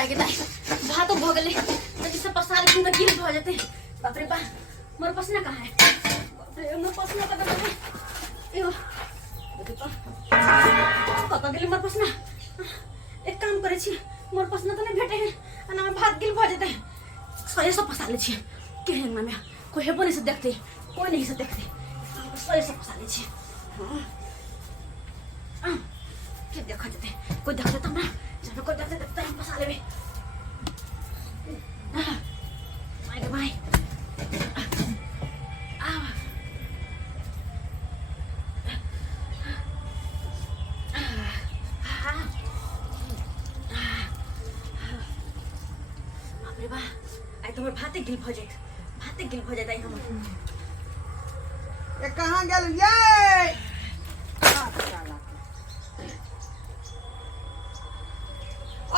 लागे दाई भातो भ गेले जति से पसार दिन त गिल भ जते बाप रे बा मोर पसना कहाँ है बाप रे मोर पसना कत गए यो देखि त कत गेले मोर पसना एक काम करे छी मोर पसना त नै भेटे है अना में भात गिल भ जते सही से पसाले छी के हेंगना में कोई हेबो नहीं से देखते कोई नहीं से देखते सही से पसाले छी के देखा जते कोई देख देता ना जब कोई देख देता हम पसा लेबे माय गे भाई बाप रे बा आई तो भाते गिल भ जात हम ये कहां गेल ये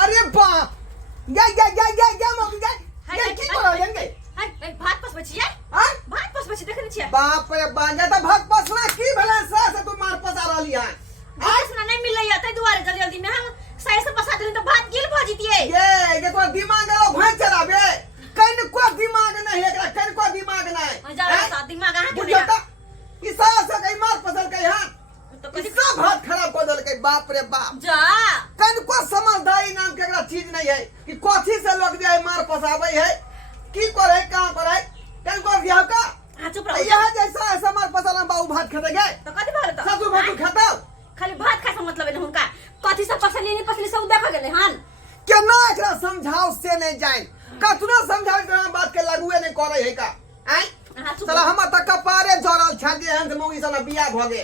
अरे बाप या मौकी या की करो लेंगे हाय भात पस बची है हां भात पस बची देखने छिए बाप रे बांजा त भाग पसना की भले से तू मार पसा रहली है पसना नहीं मिल रही है दुआरे जल्दी जल्दी में हम सही से पसा देली तो भात गिल भ जीतिए ये तो दिमाग रो भैंस चराबे कहीं को दिमाग नहीं एकरा कहीं को दिमाग नहीं जा सा दिमाग आ बुझो त इसा से कहीं मार पसल कहीं हां तो किसका भात खराब कर देल के बाप रे बाप जा कन को समझदारी नाम के एकरा चीज नहीं है कि कोथी से लोग जाए मार फसावे है की करे कहां करे कन को बियाह का हां चुप रहो यह जैसा ऐसा मार फसला बाऊ भात खेते गए तो कथि भले तो ससुर भात खाता खाली भात खाए से मतलब है हुनका कथि से पसली नहीं पसली सब देख गेले हन केना एकरा समझाओ से नहीं जाए कतनो समझाओ इतना बात के लागुए नहीं करे है का आई हां चुप चला हम तक कपारे जरल छागे हन से मोगी सना बियाह भ गे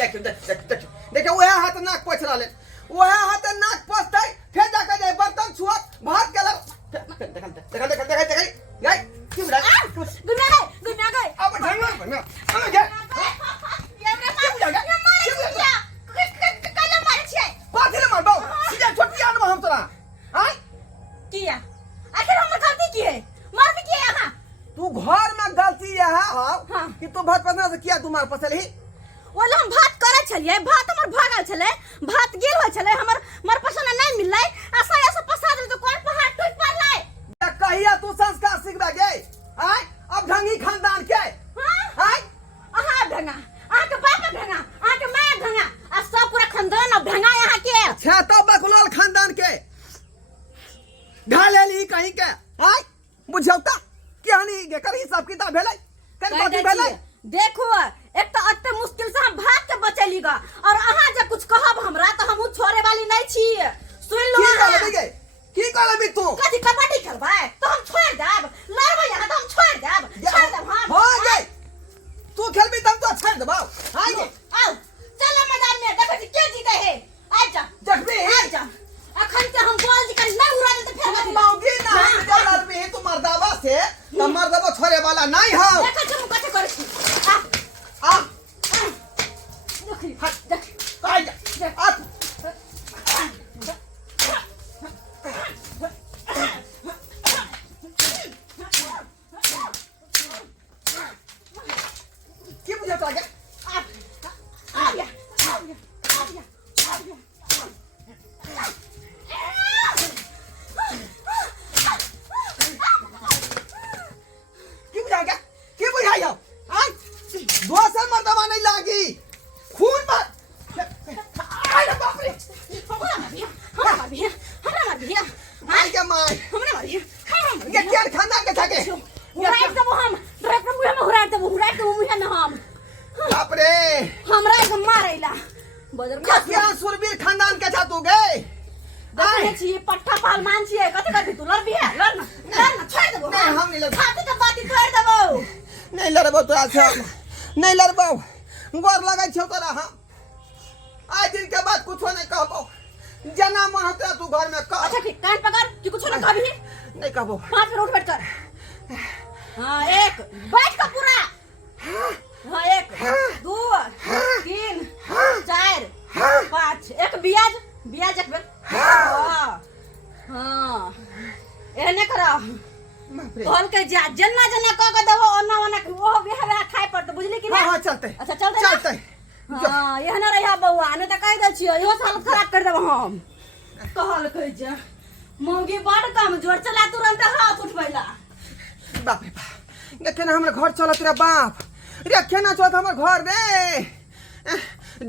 देखो वह हाथ नाक पोछ रहले वह हाथ नाक पोछते फिर जाके जाए बर्तन छुअत भात के देख गई की बड़ा गुन्ना गए अब ढंग में अब जा ये रे मार कला मार छिए पाथी मार बाऊ सीधा छोटी आन हम तोरा हां किया आखिर हम गलती की है मार भी किया हां तू घर में गलती है हां कि तू भात पसना से किया तुम्हार पसली ओला हम भात करे छलिए भात हमर भागल छले भात गिल हो छले हमर मर पसना नहीं मिललै ऐसा ऐसा पसा दे तो कौन पहाड़ टूट पड़लै या कहिया तू संस्कार सिखबे गे हां अब ढंगी खानदान के हां आहा ढंगा आ के बाप ढंगा आ के मां ढंगा आ सब पूरा खानदान अब ढंगा यहां के छे तो बकलोल खानदान के ढालेली कहीं के हां बुझौता कहानी के कर हिसाब किताब भेलै कन बात भेलै देखो एक तो अत्ते मुश्किल से हम भाग के बचेलीगा और अहां जे कुछ कहब हमरा तो हम छोड़े वाली नहीं छी सुन लो की कहलबी तू कथि कबड्डी खेलबै तो हम छोड़ देब लड़बै यहां तो हम छोड़ देब हम हां गे तू खेलबी तब तो छोड़ देबौ हां गे आओ चल मैदान में देखो के जीते है आ जा देखबी आ जा अखन से हम बोल जी कर नहीं उड़ा दे तो फिर मांगी ना लड़बी तू मर्दावा से तो मर्दावा छोड़े वाला नहीं हो देखो तुम कथि करै छी आ देख देख आ जा की बुझता है आ गया की बुझाएगा की बुझाइयो हां दोसर मर्दवा नहीं लागी खून मत अरे बाप रे हमरा मार भैया मार के मार हमरा मार भैया ये क्या खानदान के थाके हुराई देबो हम ड्राइवर मुहे में हुराई देबो मुहे में हम बाप रे हमरा के मारेला बदर में क्या सुरवीर खानदान के था तू गए देखे छी पट्टा पालमान छी कथि करबी तू लड़बी है लड़ ना छोड़ देबो नहीं हम नहीं लड़ खाती के बाती छोड़ देबो नहीं लड़बो तो अच्छा नहीं लड़बो गोर लगाई छौ तोरा हम आज दिन के बाद कुछ नहीं कहबो जना महते तू घर में कह अच्छा ठीक कान पकड़ कि कुछ ना कहबी नहीं कहबो 5 मिनट बैठ कर हां एक बैठ का पूरा हां 1 2 3 4 5 एक ब्याज एक बेर हां एने करा कहल के जा जना जना क के देबो ओना ओना ओ बिहार खाए पड़त बुझली कि हां चलते अच्छा चलते हां एहना रहिया बौआ ने त कह दे छियो इहो साल खराब कर देबो हम कहल के जा मौगी बड़ कमजोर चला तुरंत हाथ उठबैला। बाप रे बाप देखे ना हमर घर चलत रे बाप रे केना चलत हमर घर रे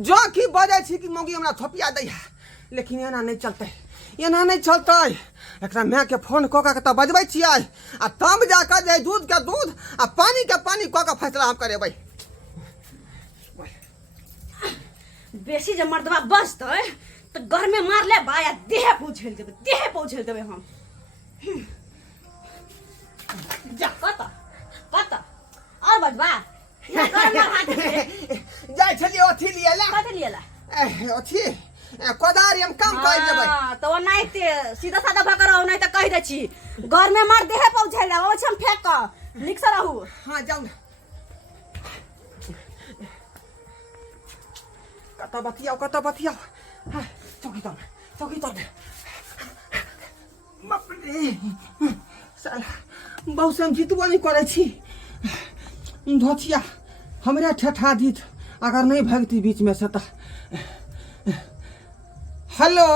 जो की बजे छी कि मौगी हमरा थोपिया दैया लेकिन एना नहीं चलते एना नहीं चलते एकरा माँ के फोन कऽ के त बजबै छियै आ तब जाकर जे दूध के दूध आ पानी के पानी कऽ के फैसला हम करेबै। बेसी जे मर्दवा बसतै तो घर में मार ले बाया देह पहुँचल देबै हम। जा कत और बजवा जाय छलिए अथी लिएला कत लिएला अथी कोदारी हम काम कर देबै तो नहीं ते सीधा साधा भकर हो नहीं तो कह दे छी घर में मार देह पहुँचल आबै छी हम फेंक क निक से रहू। हां जाऊ कत बतियाओ हां चौकी तर बाप रे साला बहुत समझितबो नहीं करे छी धोतिया हमरा ठठा दीत अगर नहीं भगती बीच में से त हेलो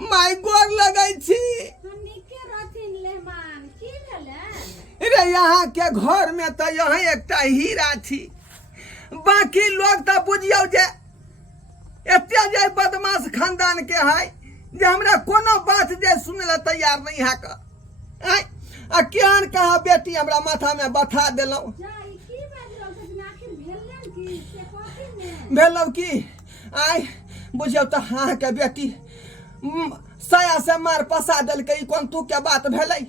माय गोर लगै छी निके रथिन लेमान की भेले रे यहाँ के घर में तो यहाँ एकटा हीरा छी बाकी लोग तो बुझियो जे एते जे बदमाश खानदान के है जे हमरा कोनो बात जे सुने ला तैयार नहीं है का आ केहन कहा बेटी हमरा माथा में बैठा देलौ भेलौ की आय बुझियो तो हाँ के बेटी साया से मार पसा देलकै कोन तू के बात भेलै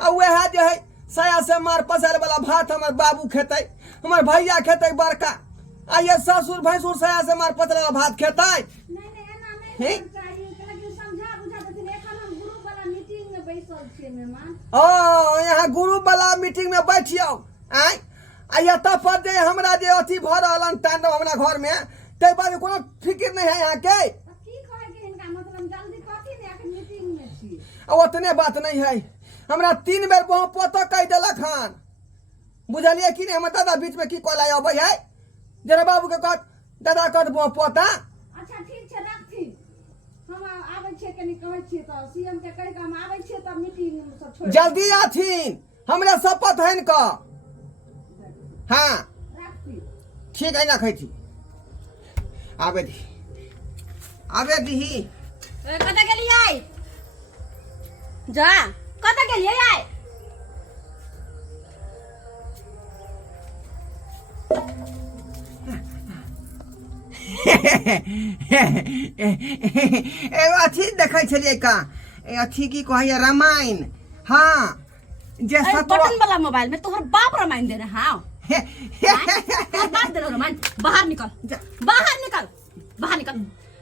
आ वह जे है साया से मार पसार वाला भात हमर बाबू खेतै हमर भैया खेतै बड़का आ ये ससुर भैंसुर साया से मार पसार वाला भात खेतै नहीं एना नहीं चाहिए लेकिन समझा बुझा देथिन एखन हम ग्रुप वाला मीटिंग में बैसल छियै मेहमान। ओ यहाँ ग्रुप वाला मीटिंग में बैठियो आय आ ये त पर जे हमरा जे अथी भ रहलन तांडव हमरा घर में तै बारे कोनो फिक्र नहीं है यहाँ के की कहे के इनका मतलब जल्दी कथी ने एखन मीटिंग में छी ओतने बात नहीं है हमरा 3 बेर बहु पोतो कह देलक हन बुझलिए कि नहीं हमर दादा बीच में की कहला अबै है जरा बाबू के कहत दादा कहत बहु पोता अच्छा ठीक छै रखथिन हम आबै छियै कनी कहै छियै त सीएम के कहि के हम आबै छियै त मीटिंग सब छोड़ जल्दी आथिन हमरा शपथ है न हाँ रखथिन ठीक है ना खैती आबे दी कत गेलियै जा कत गेलियै आय अथी देखै छलियै का अथी की कहैया रामायण हाँ जे बटन वाला मोबाइल में तोहर बाप रामायण देना हाँ तोहर बाप देना रामायण बाहर निकल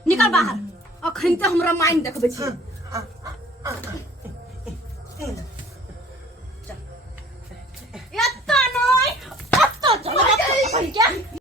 निकल बाहर अखन तो हम रामायण देखबै छी।